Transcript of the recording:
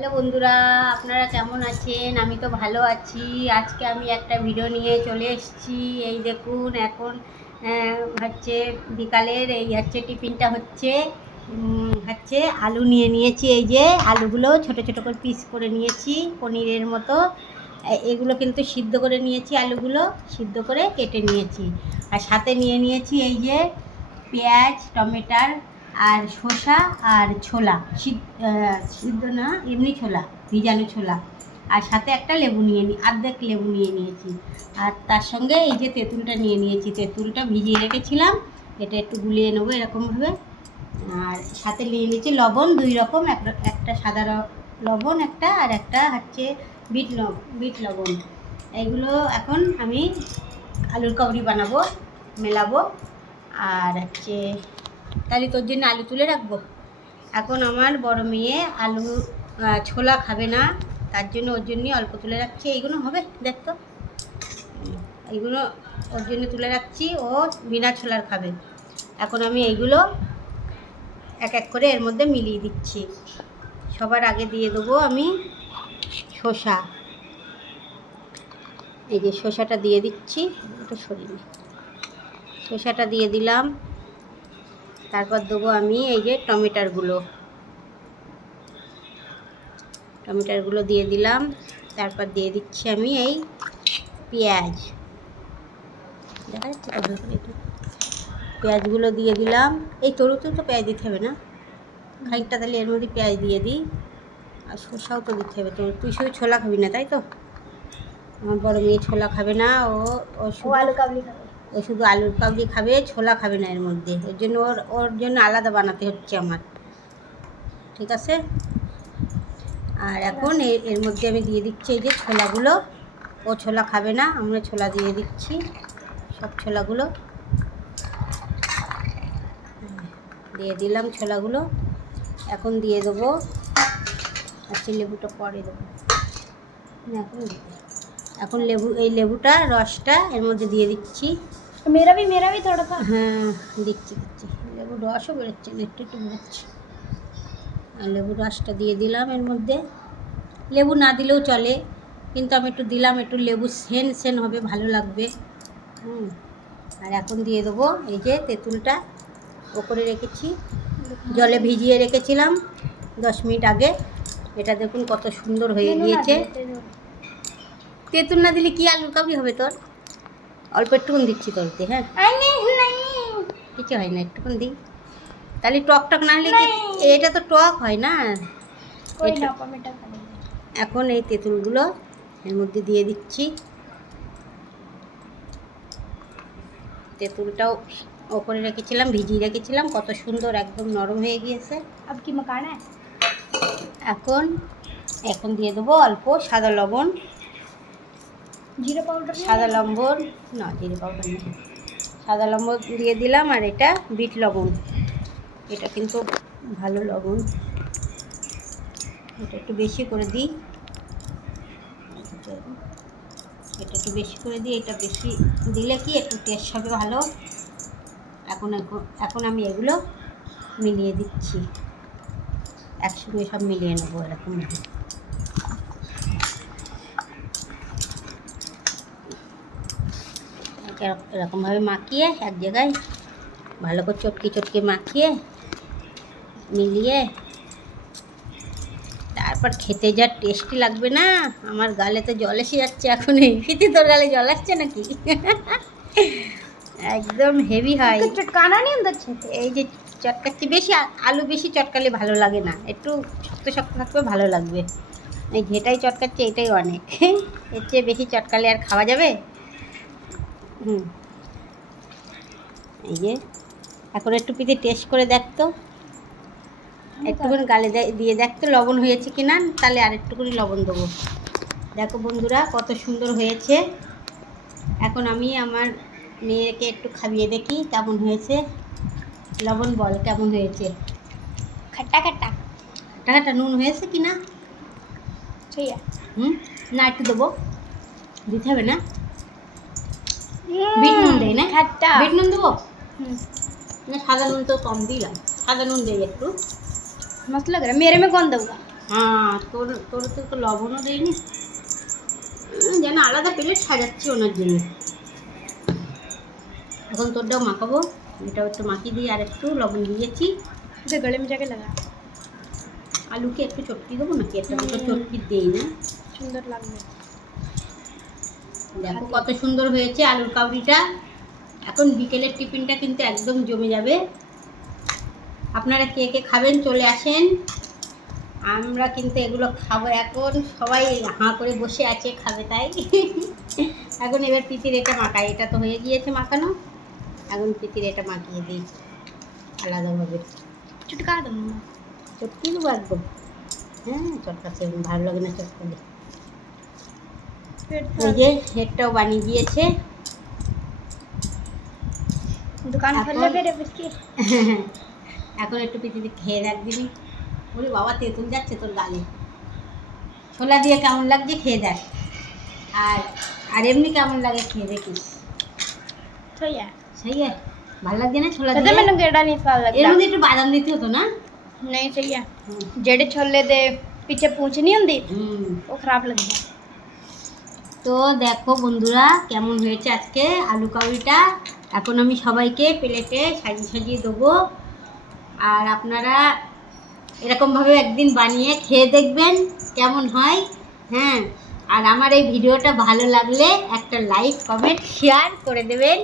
Hello বন্ধুরা, আপনারা কেমন আছেন? আমি তো ভালো আছি। আজকে আমি একটা ভিডিও নিয়ে চলে এসেছি। এই দেখুন, এখন হচ্ছে বিকালের টিফিনটা হচ্ছে আলু নিয়ে নিয়েছি। এই যে আলুগুলো ছোট ছোট করে পিস করে নিয়েছি, পনিরের মতো। এগুলো কিন্তু সিদ্ধ করে নিয়েছি, আলুগুলো সিদ্ধ করে কেটে নিয়েছি। আর সাথে নিয়ে নিয়েছি এই যে পেঁয়াজ, টমেটোর আর শসা আর ছোলা, সিদ্ধ না, এমনি ছোলা, ভিজানো ছোলা। আর সাথে একটা লেবু অর্ধেক লেবু নিয়ে নিয়েছি। আর তার সঙ্গে এই যে তেঁতুলটা নিয়ে নিয়েছি। তেঁতুলটা ভিজিয়ে রেখেছিলাম, এটা একটু গুলিয়ে নেবো এরকমভাবে। আর সাথে নিয়ে নিয়েছি লবণ 2 রকম, একটা সাদা লবণ একটা, আর একটা হচ্ছে বিট লবণ। এইগুলো এখন আমি আলুর কাবড়ি বানাবো, মেলাবো। আর হচ্ছে তাহলে তোর জন্য আলু তুলে রাখবো। এখন আমার বড় মেয়ে ছোলা খাবে না, তার জন্য ওর জন্যই অল্প তুলে রাখছি। এইগুলো হবে, দেখতো, এইগুলো ওর জন্য তুলে রাখছি, ও বিনা ছোলার খাবে। এখন আমি এইগুলো এক এক করে এর মধ্যে মিলিয়ে দিচ্ছি। সবার আগে দিয়ে দেবো আমি শসা। এই যে শসাটা দিয়ে দিচ্ছি, একটু সরিয়ে শসাটা দিয়ে দিলাম। তারপর দেবো আমি এই যে টমেটোগুলো দিয়ে দিলাম। তারপর দিয়ে দিচ্ছি আমি এই পেঁয়াজ, দেখা যাচ্ছে পেঁয়াজগুলো দিয়ে দিলাম। এই তরুতেও তো পেঁয়াজ দিতে হবে না, খানিকটা, তাহলে এর মধ্যে পেঁয়াজ দিয়ে দিই। আর শসাও তো দিতে হবে। তুই শুধু ছোলা খাবি না, তাই তো? আমার বড় মেয়ে ছোলা খাবে না, ও শুধু আলু কাবলি খাবে। ও শুধু আলুর কাবলি খাবে, ছোলা খাবে না এর মধ্যে। ওর জন্য ওর জন্য আলাদা বানাতে হচ্ছে আমার, ঠিক আছে? আর এখন এর মধ্যে আমি দিয়ে দিচ্ছি এই যে ছোলাগুলো। ও ছোলা খাবে না, আমরা ছোলা দিয়ে দিচ্ছি, সব ছোলাগুলো দিয়ে দিলাম। ছোলাগুলো এখন দিয়ে দেবো। আচ্ছা, লেবুটা পরে দেবো, এখন লেবুটা রসটা এর মধ্যে দিয়ে দিচ্ছি। মেরা ভি থোড়া সা। হ্যাঁ, দিচ্ছি। লেবুর রসও বেরোচ্ছে না, একটু বেরোচ্ছে। আর লেবুর রসটা দিয়ে দিলাম এর মধ্যে। লেবু না দিলেও চলে, কিন্তু আমি একটু দিলাম, একটু লেবু সেন হবে, ভালো লাগবে। আর এখন দিয়ে দেবো এই যে তেঁতুলটা ওপরে রেখেছি, জলে ভিজিয়ে রেখেছিলাম 10 মিনিট আগে। এটা দেখুন কত সুন্দর হয়ে গিয়েছে। তেঁতুল না দিলে কি আলুর কাবলি হবে তোর? অল্প একটুকুন দিচ্ছি তোরতে, হ্যাঁ, কিছু হয় না, একটুকুন দিই। তাহলে টক না হলে এটা তো টক হয় না। এখন এই তেঁতুলগুলো এর মধ্যে দিয়ে দিচ্ছি। তেঁতুলটাও ওপরে রেখেছিলাম, ভিজিয়ে রেখেছিলাম, কত সুন্দর একদম নরম হয়ে গিয়েছে। আব কি মাখানা? এখন দিয়ে দেবো অল্প সাদা লবণ। জিরে পাউডার? সাদা লবণ না, জিরে পাউডার নেই। সাদা লবণ দিয়ে দিলাম। আর এটা বিট লবণ, এটা কিন্তু ভালো লবণ, এটা একটু বেশি করে দিই। এটা একটু বেশি করে দিই, এটা বেশি দিলে কি একটু টেস্ট হবে ভালো। এখন আমি এগুলো মিলিয়ে দিচ্ছি, একসঙ্গে সব মিলিয়ে নেবো এরকমভাবে মাখিয়ে এক জায়গায় ভালো করে চটকে মাখিয়ে মিলিয়ে, তারপর খেতে যা টেস্টি লাগবে না, আমার গালে তো জল এসে যাচ্ছে এখন। এই ফিতি, তোর গালে জল আসছে নাকি? একদম হেভি হয়। চটকানা নেই হচ্ছে। এই যে চটকাচ্ছি, বেশি আলু বেশি চটকালে ভালো লাগে না, একটু শক্ত থাকবে, ভালো লাগবে। এই যেটাই চটকাচ্ছে এটাই অনেক, এর চেয়ে বেশি চটকালে আর খাওয়া যাবে? এই যে এখন একটু পিঠে টেস্ট করে দেখতো, একটুখানি গালে দিয়ে দেখতো লবণ হয়েছে কি না, তাহলে আর একটুখানি লবণ দেবো। দেখো বন্ধুরা কত সুন্দর হয়েছে। এখন আমি আমার মেয়েকে একটু খাইয়ে দেখি কেমন হয়েছে। লবণ বল, কেমন হয়েছে? খট্টা খট্টা নুন হয়েছে কি না? ঠিক আছে। না, একটু দেবো, দিতে হবে না? বিট নুন দেয় না? খট্টা বিট নুন দেবো না? সাদা নুন তো কম দিলাম, সাদা নুন দেই একটু। मस्त लग रहा है। मेरे में कौन दूंगा? হ্যাঁ, তোর তো লবণও দেয়নি, যেন আলাদা প্লেট সাজাচ্ছি ওনার জন্য। এখন তোরটাও মাখাবো, এটাও একটু মাখিয়ে দিই, আর একটু লবণ দিয়েছি। इसे गले में जाके लगा আলুকে একটু চটকি দেবো নাকি? একটা মতো চটকি দেই না? सुंदर লাগবে। দেখো কত সুন্দর হয়েছে আলুর কাউরিটা। এখন বিকেলের টিফিনটা কিন্তু একদম জমে যাবে। আপনারা কে কে খাবেন চলে আসেন, আমরা কিন্তু এগুলো খাবো। এখন সবাই হাঁ করে বসে আছে খাবে তাই। এখন এবার পিতির এটা মাখাই, এটা তো হয়ে গিয়েছে মাখানো, এখন পিতির এটা মাখিয়ে দিই আলাদাভাবে। चुटका दो मम्मा। চটকি দেবো একদম। হ্যাঁ, চটকাতে ভালো লাগে না চটকালে। फिर ওই যে হেডটাও বানিয়ে দিয়েছে। दुकान खोल ले फिर इसकी। এখন একটু পিতিতে খেয়ে দেখ দিবি। ওরে বাবা, তেঁতুল যাচ্ছে তোর গালে। ছোলা দিয়ে কেমন লাগছে খেয়ে দেখ, আর আর এমনি কেমন লাগে খেয়ে দেখিস। सही है। সেই ভালো লাগছে না ছোলা पता দিয়ে? मैंने गेड़ा नहीं स्वाद এর लगता। মধ্যে একটু বাদাম দিতে হতো না? नहीं सही है। जेड़े छोले दे पीछे पूंछ नहीं होंदी হুম। वो खराब लगता है। তো দেখো বন্ধুরা কেমন হয়েছে আজকে আলু কাউরিটা। এখন আমি সবাইকে প্লেটে সাজিয়ে সাজিয়ে দেবো, আর আপনারা এরকমভাবে একদিন বানিয়ে খেয়ে দেখবেন কেমন হয়। হ্যাঁ, আর আমার এই ভিডিওটা ভালো লাগলে একটা লাইক কমেন্ট শেয়ার করে দেবেন।